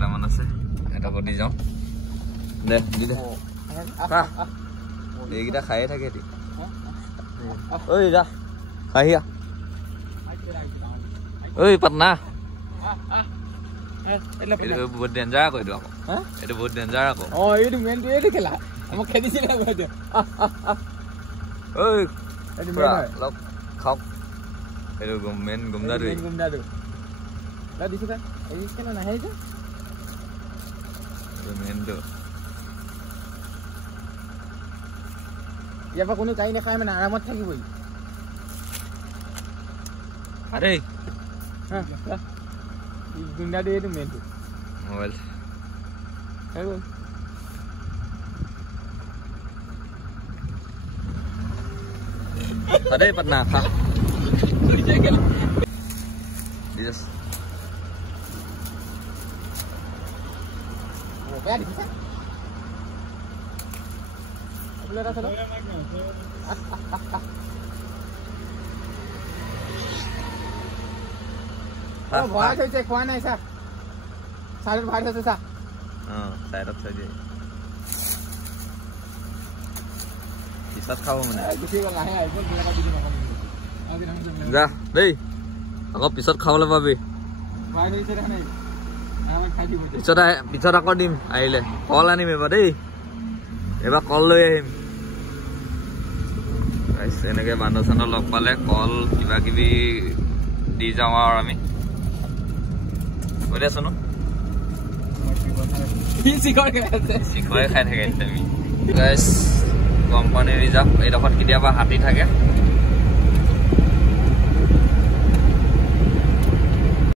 কেইটামান আছে এটা দি যাওঁ দে দি দে এইকেইটা খায়ে থাকে এটি ঐ যা আহিয়া ঐ পাটনা এইটো বহুত ডেঞ্জাৰ আকৌ এইটো আকৌ এইটো বহুত ডেঞ্জাৰ আকৌ এইটো মেইনটো এইটো খেলা আমাক খেলিছিলে ঐ লগ খাওক এইটো মেইন গুমদাটো দিছো কা এই কেনে নাহে যে মেইনটো ইয়াৰ পৰা কোনো কাই নাখায় মানে আৰামত থাকিবই আৰে গুণ্ডা দিয়ে এইটো মেইনটো মোবাইল হৈ গ'ল আরে পাটনা খা দিস क्या दिखा बोले रहा चलो भाई कैसे खोना है सा सारे भाई से सा हां साइड अप से পিছত খাব মানে যা দেই আকৌ পিছত খাবলৈ পাবি পিছত আকৌ দিম আহিলে কল আনিম এবাৰ দেই এবাৰ কল লৈ আহিম এনেকে বান্দৰ চান্দৰ লগ পালে কল কিবা কিবি দি যাওঁ আৰু আমি কৈ আছো ন চিকৰে খাই থাকে আমি কোম্পানী ৰিজাৰ্ভ এইডোখৰত কেতিয়াবা হাতী থাকে